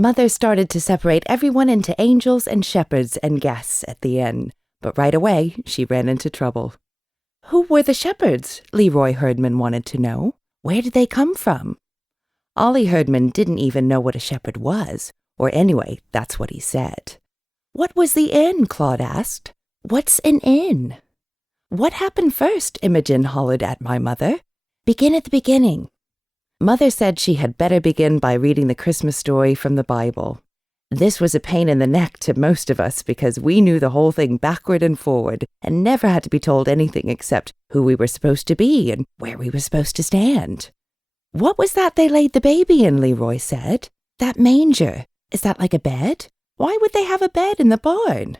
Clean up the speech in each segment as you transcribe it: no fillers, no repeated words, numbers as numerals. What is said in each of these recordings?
Mother started to separate everyone into angels and shepherds and guests at the inn, but right away she ran into trouble. Who were the shepherds? Leroy Herdman wanted to know. Where did they come from? Ollie Herdman didn't even know what a shepherd was, or anyway, that's what he said. What was the inn? Claude asked. What's an inn? What happened first? Imogen hollered at my mother. Begin at the beginning. Mother said she had better begin by reading the Christmas story from the Bible. This was a pain in the neck to most of us because we knew the whole thing backward and forward and never had to be told anything except who we were supposed to be and where we were supposed to stand. What was that they laid the baby in? Leroy said. That manger. Is that like a bed? Why would they have a bed in the barn?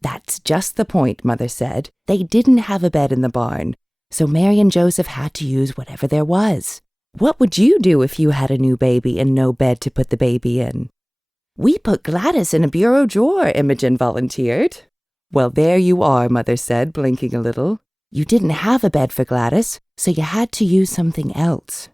That's just the point, Mother said. They didn't have a bed in the barn, so Mary and Joseph had to use whatever there was. What would you do if you had a new baby and no bed to put the baby in? We put Gladys in a bureau drawer, Imogen volunteered. Well, there you are, Mother said, blinking a little. You didn't have a bed for Gladys, so you had to use something else.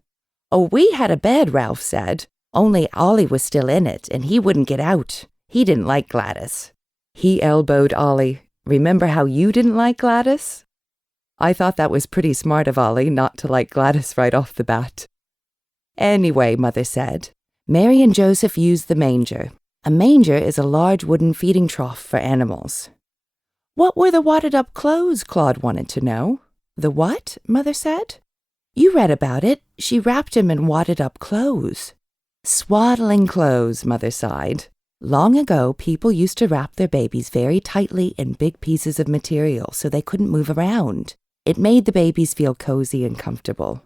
Oh, we had a bed, Ralph said. Only Ollie was still in it, and he wouldn't get out. He didn't like Gladys. He elbowed Ollie. Remember how you didn't like Gladys? I thought that was pretty smart of Ollie not to like Gladys right off the bat. Anyway, Mother said, Mary and Joseph used the manger. A manger is a large wooden feeding trough for animals. What were the wadded-up clothes? Claude wanted to know. The what? Mother said. You read about it. She wrapped him in wadded-up clothes. Swaddling clothes, Mother sighed. Long ago, people used to wrap their babies very tightly in big pieces of material so they couldn't move around. It made the babies feel cozy and comfortable.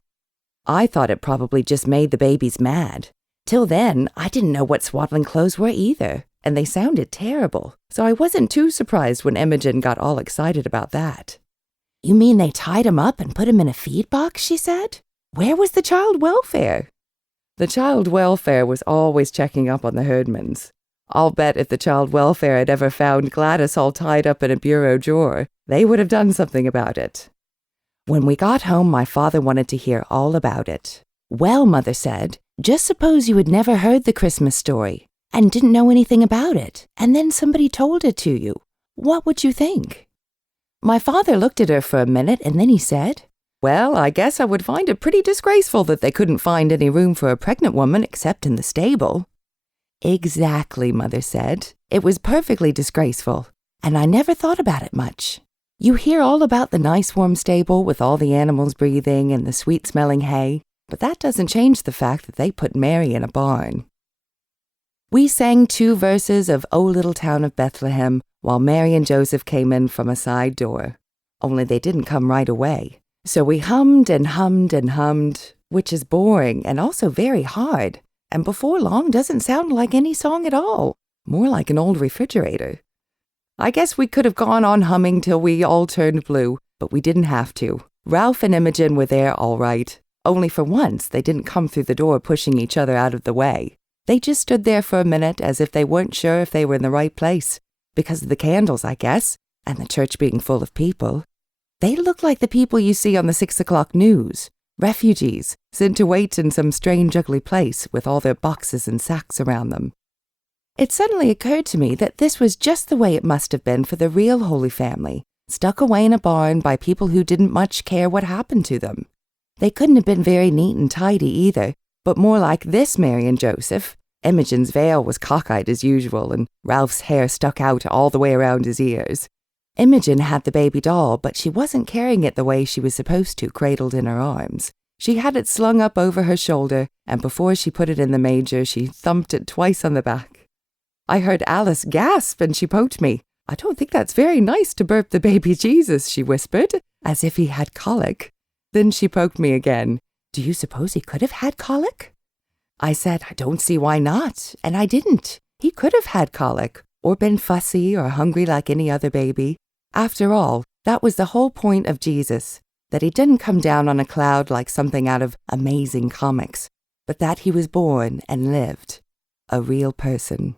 I thought it probably just made the babies mad. Till then, I didn't know what swaddling clothes were either, and they sounded terrible, so I wasn't too surprised when Imogen got all excited about that. You mean they tied him up and put him in a feed box, she said? Where was the child welfare? The child welfare was always checking up on the Herdmans. I'll bet if the child welfare had ever found Gladys all tied up in a bureau drawer, they would have done something about it. When we got home, my father wanted to hear all about it. Well, Mother said, just suppose you had never heard the Christmas story and didn't know anything about it, and then somebody told it to you. What would you think? My father looked at her for a minute, and then he said, Well, I guess I would find it pretty disgraceful that they couldn't find any room for a pregnant woman except in the stable. Exactly, Mother said. It was perfectly disgraceful, and I never thought about it much. You hear all about the nice warm stable with all the animals breathing and the sweet-smelling hay, but that doesn't change the fact that they put Mary in a barn. We sang 2 verses of O Little Town of Bethlehem while Mary and Joseph came in from a side door. Only they didn't come right away. So we hummed and hummed and hummed, which is boring and also very hard, and before long doesn't sound like any song at all, more like an old refrigerator. I guess we could have gone on humming till we all turned blue, but we didn't have to. Ralph and Imogen were there all right. Only for once, they didn't come through the door pushing each other out of the way. They just stood there for a minute as if they weren't sure if they were in the right place, because of the candles, I guess, and the church being full of people. They looked like the people you see on the 6 o'clock news, refugees sent to wait in some strange ugly place with all their boxes and sacks around them. It suddenly occurred to me that this was just the way it must have been for the real Holy Family, stuck away in a barn by people who didn't much care what happened to them. They couldn't have been very neat and tidy either, but more like this Mary and Joseph. Imogen's veil was cockeyed as usual, and Ralph's hair stuck out all the way around his ears. Imogen had the baby doll, but she wasn't carrying it the way she was supposed to, cradled in her arms. She had it slung up over her shoulder, and before she put it in the manger, she thumped it twice on the back. I heard Alice gasp, and she poked me. I don't think that's very nice to burp the baby Jesus, she whispered, as if he had colic. Then she poked me again. Do you suppose he could have had colic? I said, I don't see why not, and I didn't. He could have had colic, or been fussy or hungry like any other baby. After all, that was the whole point of Jesus, that he didn't come down on a cloud like something out of amazing comics, but that he was born and lived, a real person.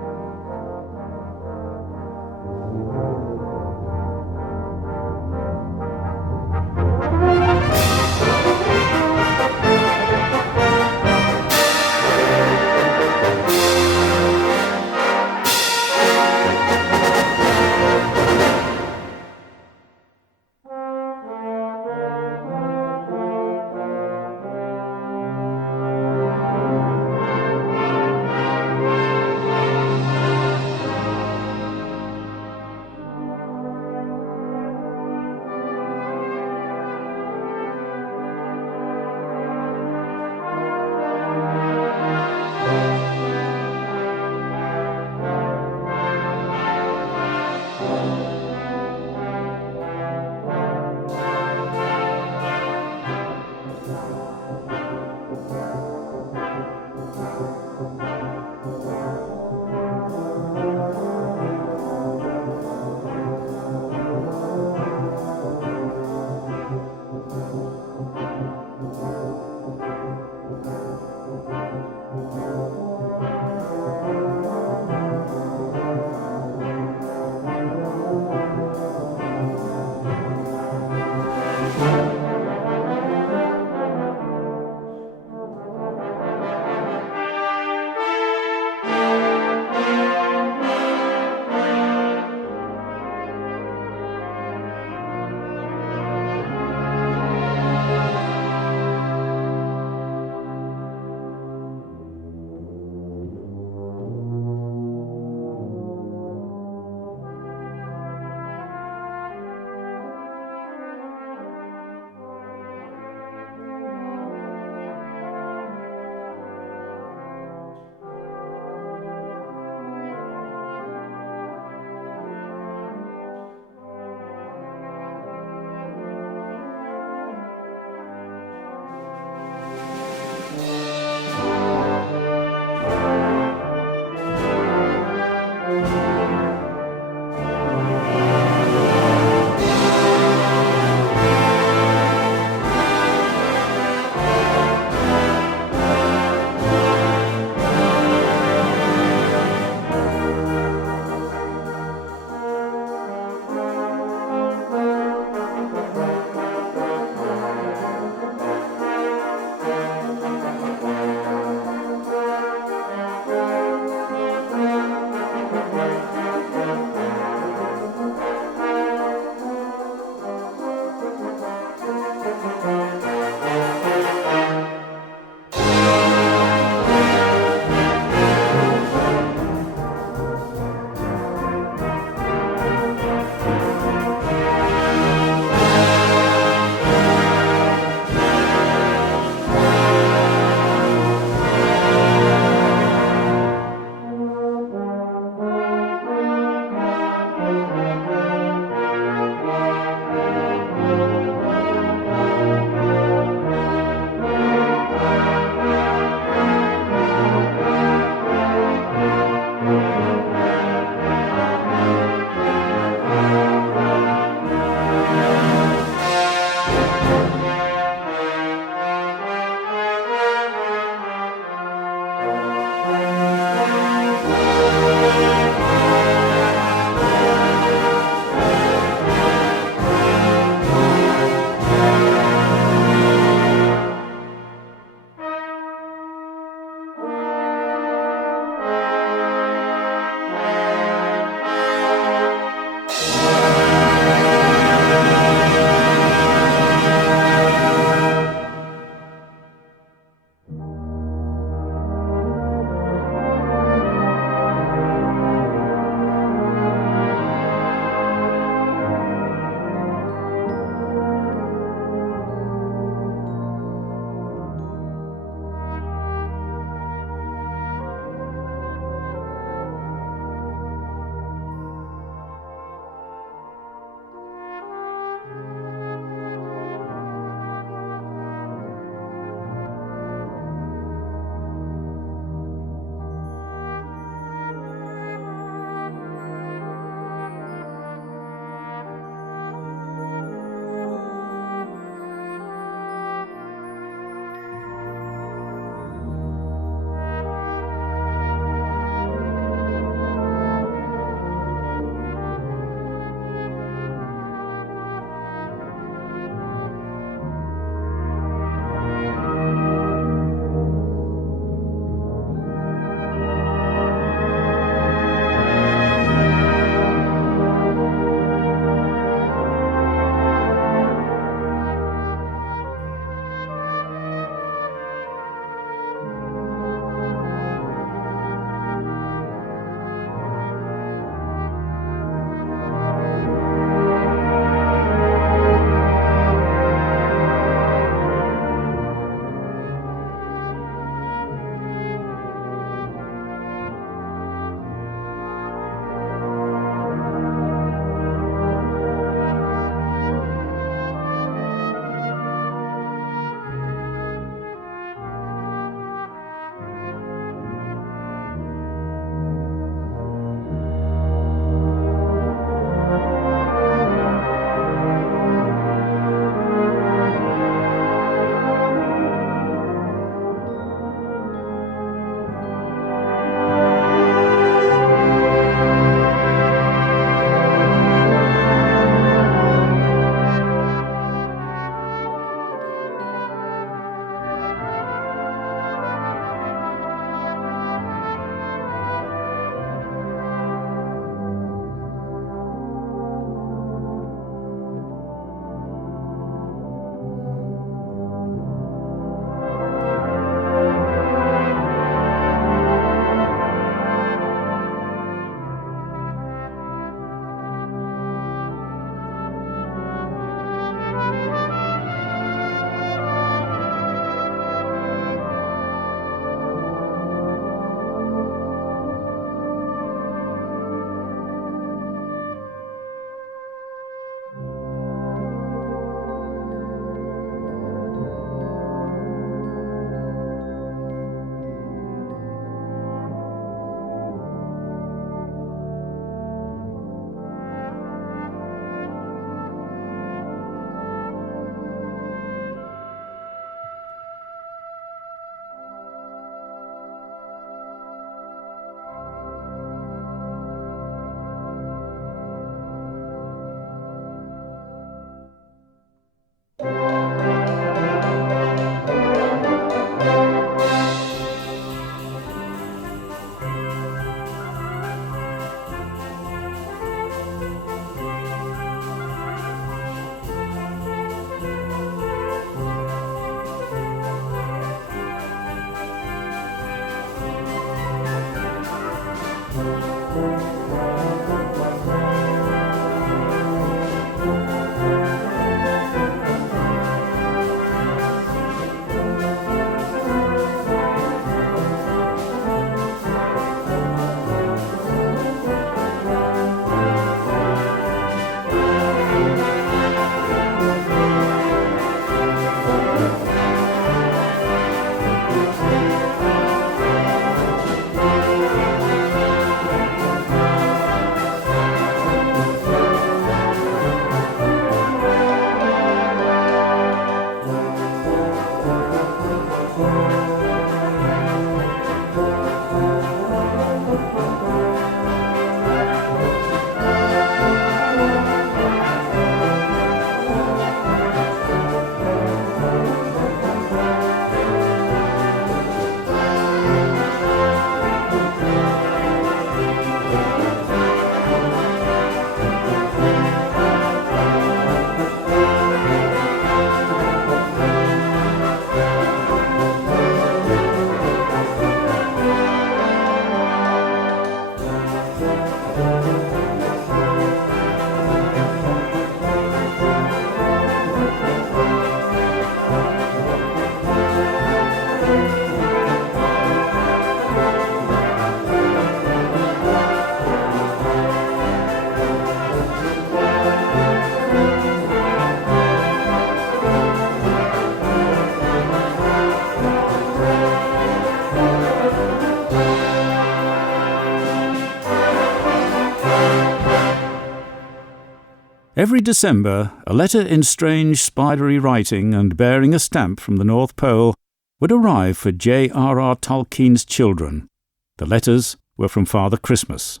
Every December, a letter in strange spidery writing and bearing a stamp from the North Pole would arrive for J.R.R. Tolkien's children. The letters were from Father Christmas.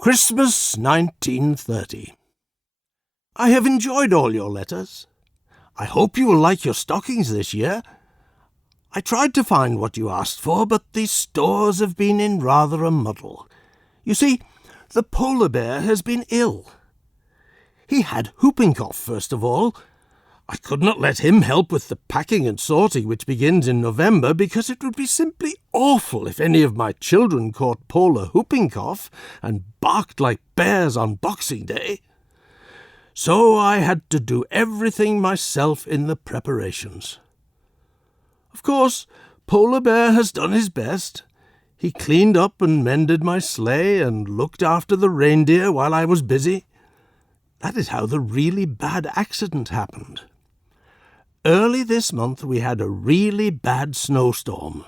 Christmas 1930. I have enjoyed all your letters. I hope you will like your stockings this year. I tried to find what you asked for, but the stores have been in rather a muddle. You see, the polar bear has been ill. He had whooping cough, first of all. I could not let him help with the packing and sorting, which begins in November, because it would be simply awful if any of my children caught polar whooping cough and barked like bears on Boxing Day. So I had to do everything myself in the preparations. Of course, Polar Bear has done his best. He cleaned up and mended my sleigh and looked after the reindeer while I was busy. That is how the really bad accident happened. Early this month we had a really bad snowstorm,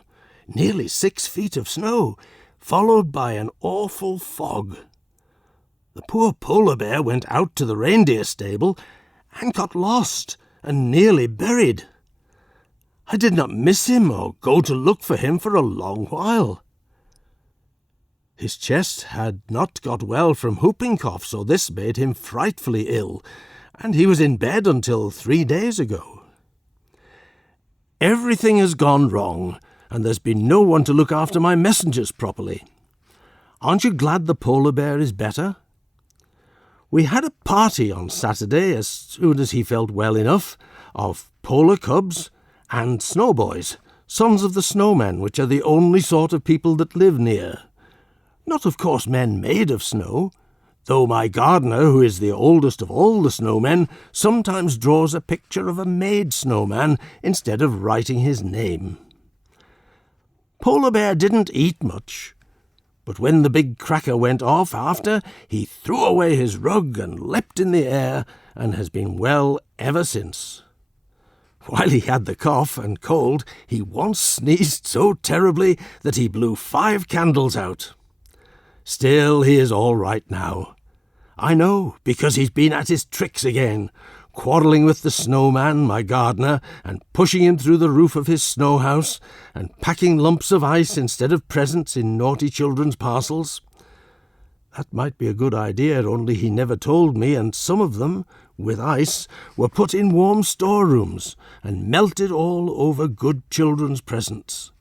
nearly 6 feet of snow, followed by an awful fog. The poor polar bear went out to the reindeer stable and got lost and nearly buried. I did not miss him or go to look for him for a long while. His chest had not got well from whooping cough, so this made him frightfully ill, and he was in bed until 3 days ago. Everything has gone wrong, and there's been no one to look after my messengers properly. Aren't you glad the polar bear is better? We had a party on Saturday, as soon as he felt well enough, of polar cubs and snowboys, sons of the snowmen, which are the only sort of people that live near. Not, of course, men made of snow, though my gardener, who is the oldest of all the snowmen, sometimes draws a picture of a made snowman instead of writing his name. Polar Bear didn't eat much, but when the big cracker went off after, he threw away his rug and leapt in the air, and has been well ever since. While he had the cough and cold, he once sneezed so terribly that he blew 5 candles out. Still, he is all right now. I know, because he's been at his tricks again, quarrelling with the snowman, my gardener, and pushing him through the roof of his snow house, and packing lumps of ice instead of presents in naughty children's parcels. That might be a good idea, only he never told me, and some of them, with ice, were put in warm storerooms and melted all over good children's presents.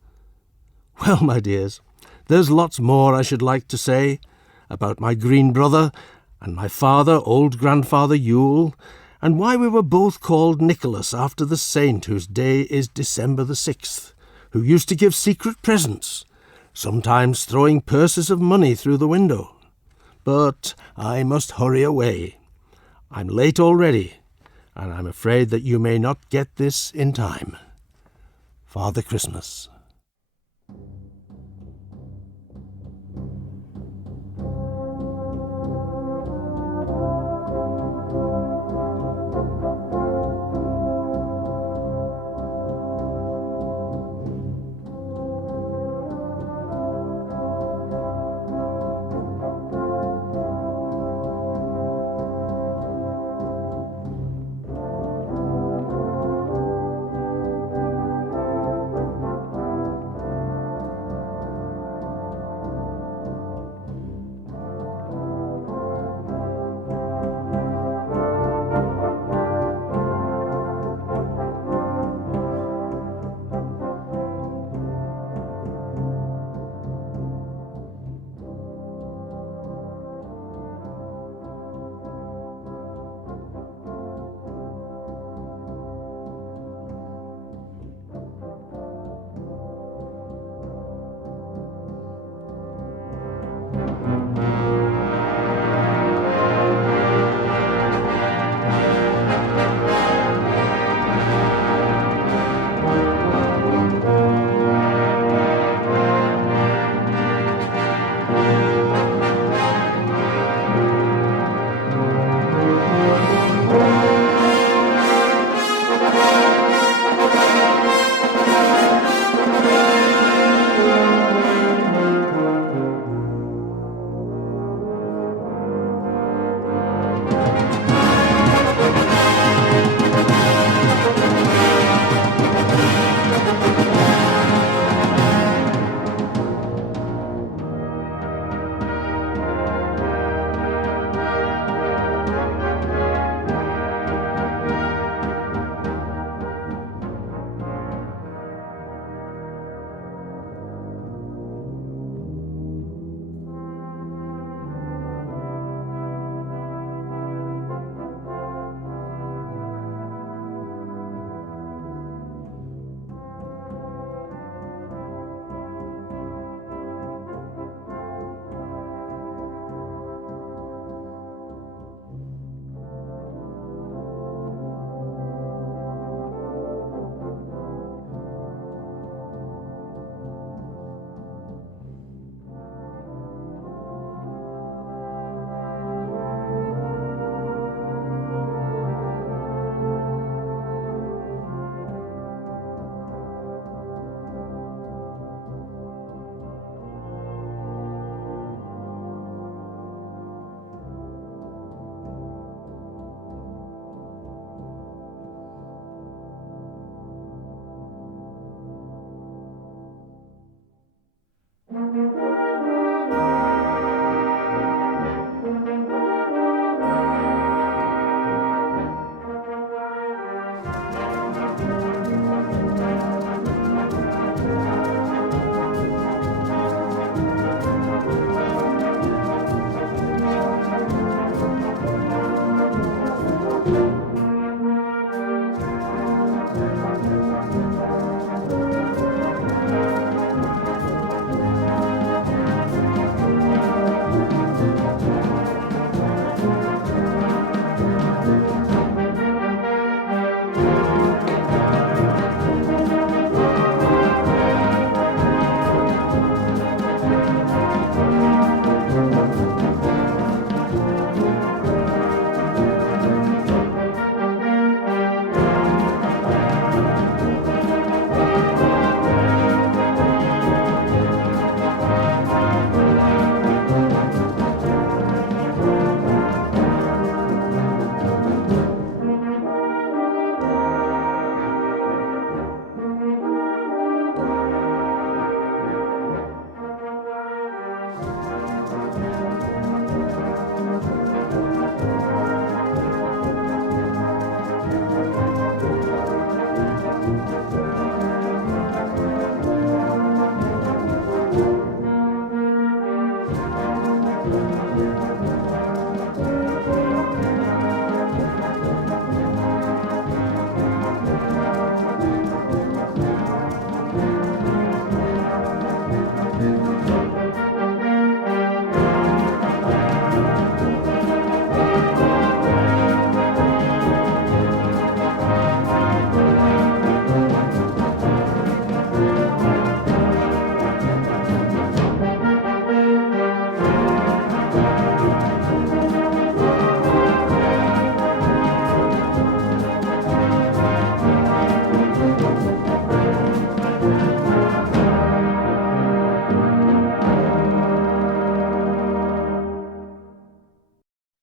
Well, my dears, there's lots more I should like to say about my green brother and my father, old grandfather Yule, and why we were both called Nicholas after the saint whose day is December the 6th, who used to give secret presents, sometimes throwing purses of money through the window. But I must hurry away. I'm late already, and I'm afraid that you may not get this in time. Father Christmas.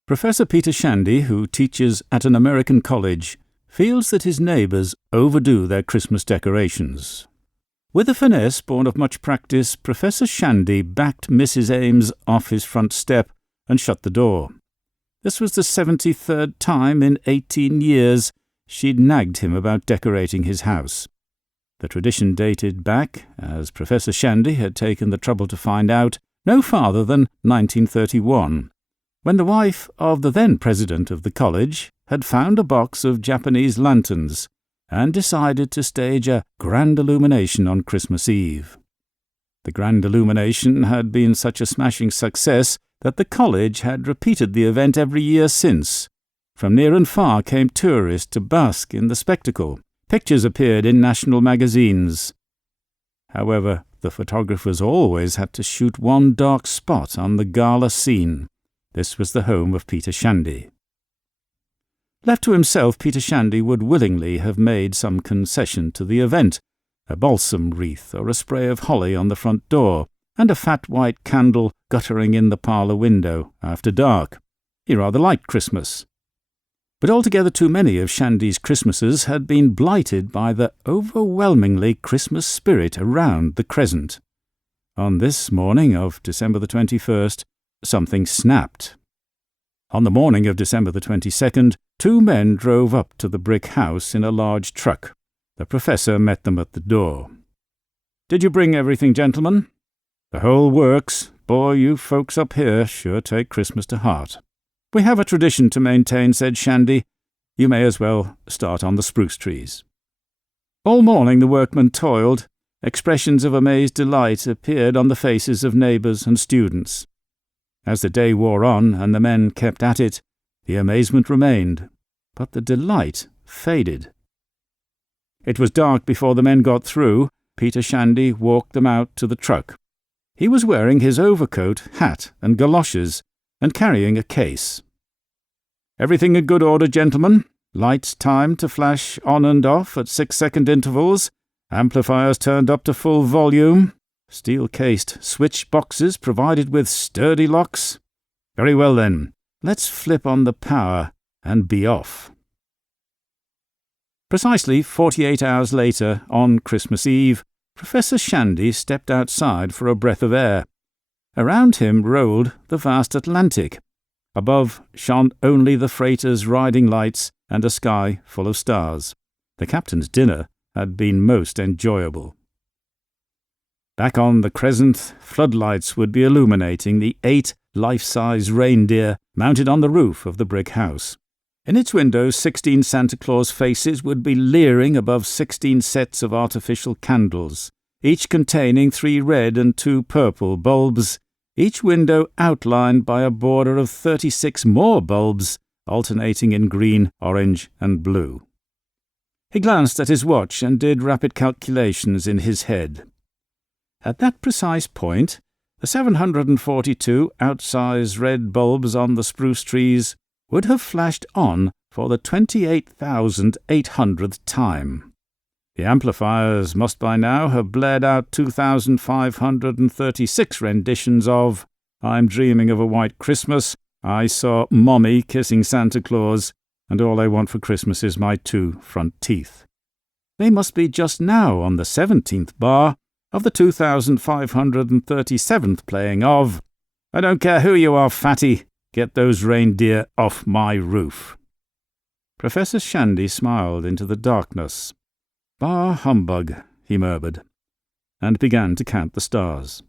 Professor Peter Shandy, who teaches at an American college, feels that his neighbours overdo their Christmas decorations. With a finesse born of much practice, Professor Shandy backed Mrs. Ames off his front step and shut the door. This was the 73rd time in 18 years she'd nagged him about decorating his house. The tradition dated back, as Professor Shandy had taken the trouble to find out, no farther than 1931, when the wife of the then president of the college had found a box of Japanese lanterns and decided to stage a grand illumination on Christmas Eve. The grand illumination had been such a smashing success that the college had repeated the event every year since. From near and far came tourists to bask in the spectacle. Pictures appeared in national magazines. However, the photographers always had to shoot one dark spot on the gala scene. This was the home of Peter Shandy. Left to himself, Peter Shandy would willingly have made some concession to the event, a balsam wreath or a spray of holly on the front door, and a fat white candle guttering in the parlour window after dark. He rather liked Christmas. But altogether too many of Shandy's Christmases had been blighted by the overwhelmingly Christmas spirit around the Crescent. On this morning of December the 21st, something snapped. On the morning of December the 22nd, 2 men drove up to the brick house in a large truck. The professor met them at the door. "Did you bring everything, gentlemen?" "The whole works. Boy, you folks up here sure take Christmas to heart." "We have a tradition to maintain," said Shandy. "You may as well start on the spruce trees." All morning the workmen toiled. Expressions of amazed delight appeared on the faces of neighbours and students. As the day wore on and the men kept at it, the amazement remained, but the delight faded. It was dark before the men got through. Peter Shandy walked them out to the truck. He was wearing his overcoat, hat, and galoshes, and carrying a case. "Everything in good order, gentlemen. Lights timed to flash on and off at 6-second intervals. Amplifiers turned up to full volume. Steel-cased switch boxes provided with sturdy locks. Very well then, let's flip on the power and be off." Precisely 48 hours later, on Christmas Eve, Professor Shandy stepped outside for a breath of air. Around him rolled the vast Atlantic. Above shone only the freighter's riding lights and a sky full of stars. The captain's dinner had been most enjoyable. Back on the Crescent, floodlights would be illuminating the 8 life-size reindeer mounted on the roof of the brick house. In its windows, 16 Santa Claus faces would be leering above 16 sets of artificial candles, each containing 3 red and 2 purple bulbs, each window outlined by a border of 36 more bulbs, alternating in green, orange, and blue. He glanced at his watch and did rapid calculations in his head. At that precise point, the 742 outsized red bulbs on the spruce trees would have flashed on for the 28,800th time. The amplifiers must by now have blared out 2,536 renditions of "I'm Dreaming of a White Christmas," "I Saw Mommy Kissing Santa Claus," and "All I Want for Christmas is My 2 Front Teeth." They must be just now on the 17th bar of the 2,537th playing of "I Don't Care Who You Are, Fatty, Get Those Reindeer Off My Roof." Professor Shandy smiled into the darkness. "Bah humbug," he murmured, and began to count the stars.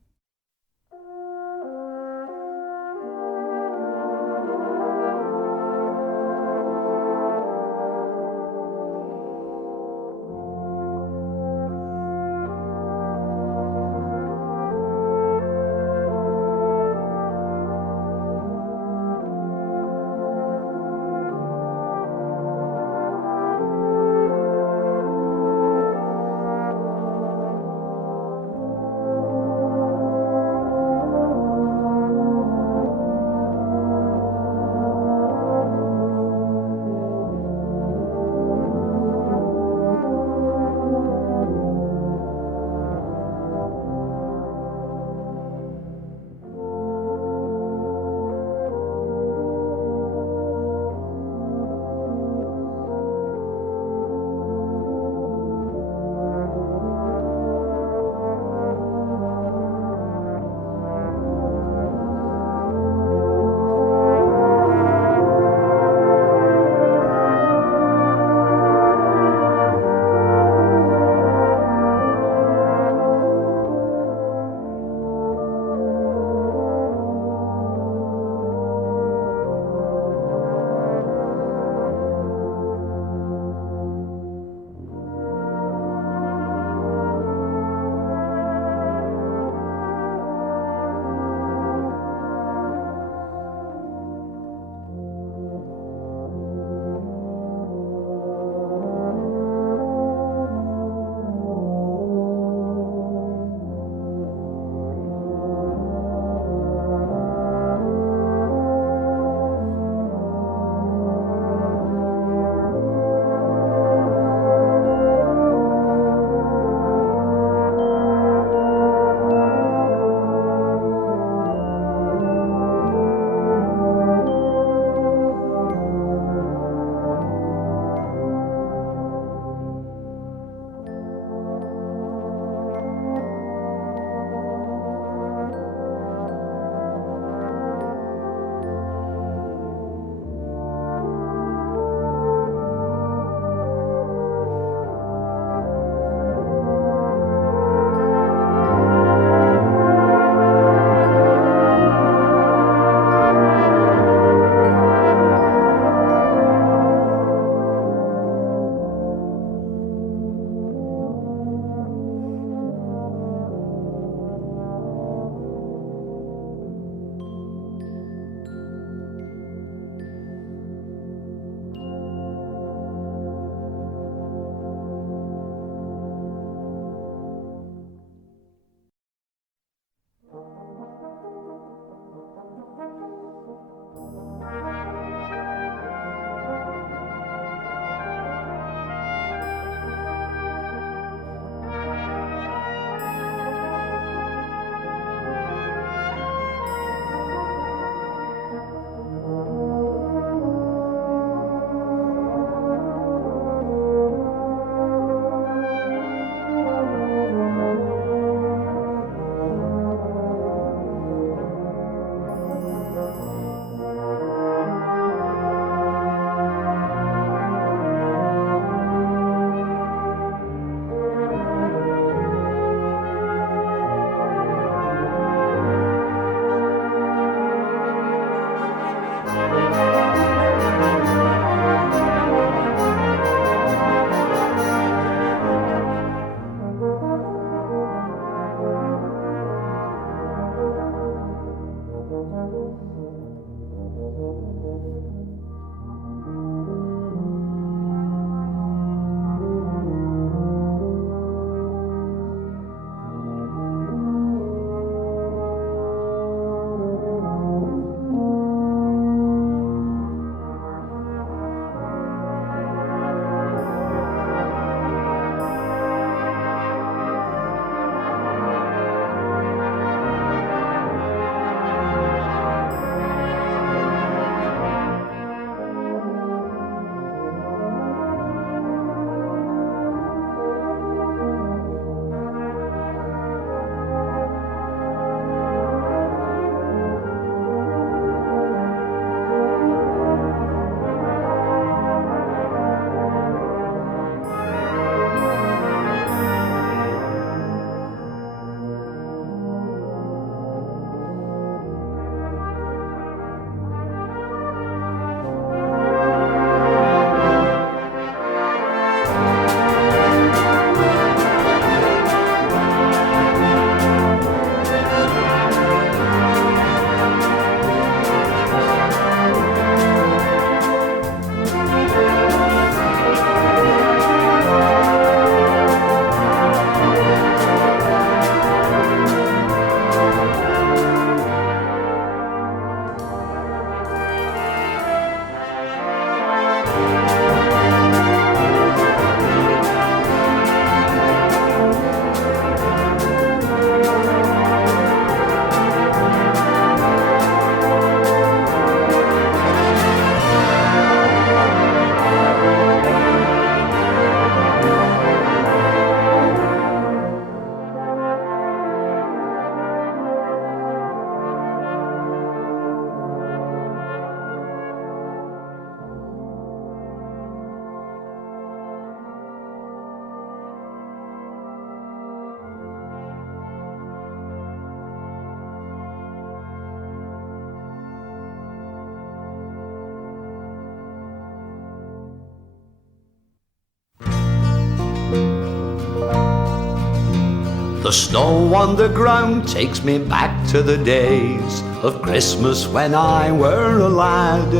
The snow on the ground takes me back to the days of Christmas when I were a lad.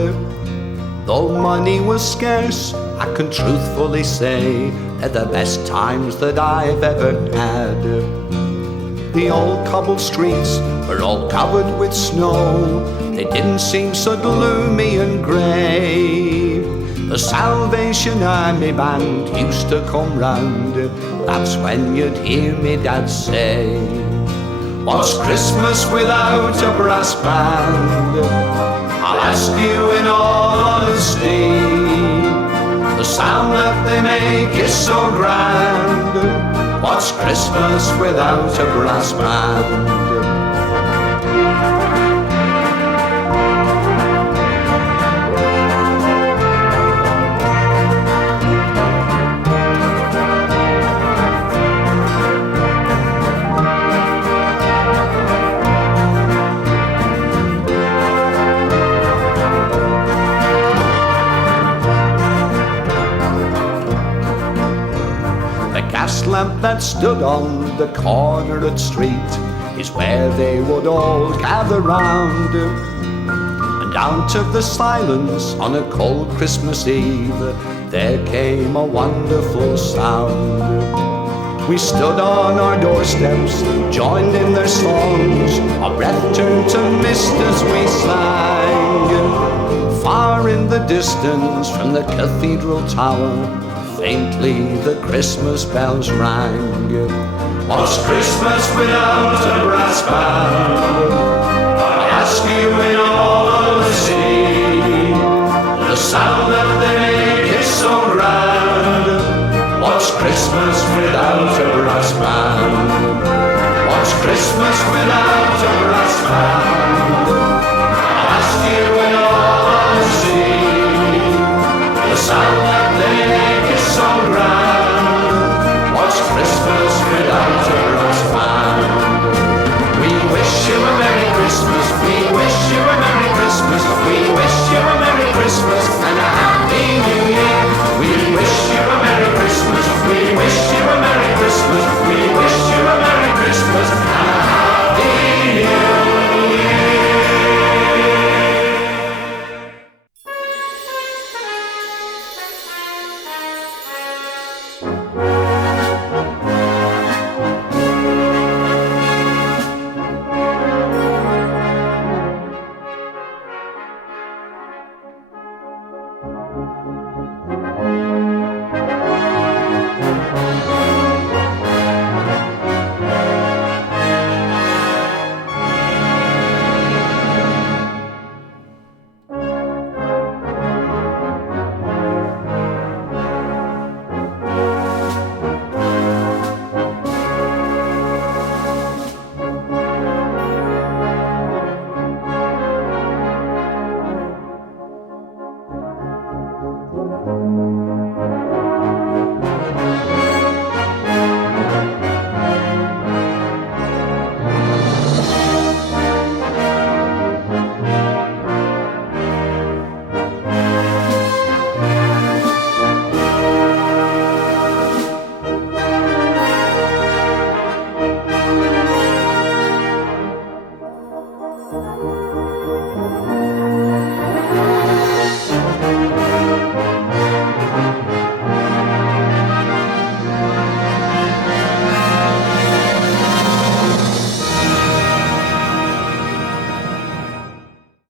Though money was scarce, I can truthfully say they're the best times that I've ever had. The old cobbled streets were all covered with snow. They didn't seem so gloomy and grey. The Salvation Army band used to come round. That's when you'd hear me dad say, "What's Christmas without a brass band?" I'll ask you in all honesty. The sound that they make is so grand. What's Christmas without a brass band? The gas lamp that stood on the corner of the street is where they would all gather round. And out of the silence on a cold Christmas Eve there came a wonderful sound. We stood on our doorsteps, joined in their songs. Our breath turned to mist as we sang. Far in the distance from the cathedral tower, faintly the Christmas bells rang. What's Christmas without a brass band? I ask you in all honesty. The sound that they make is so grand. What's Christmas without a brass band? What's Christmas without a brass band?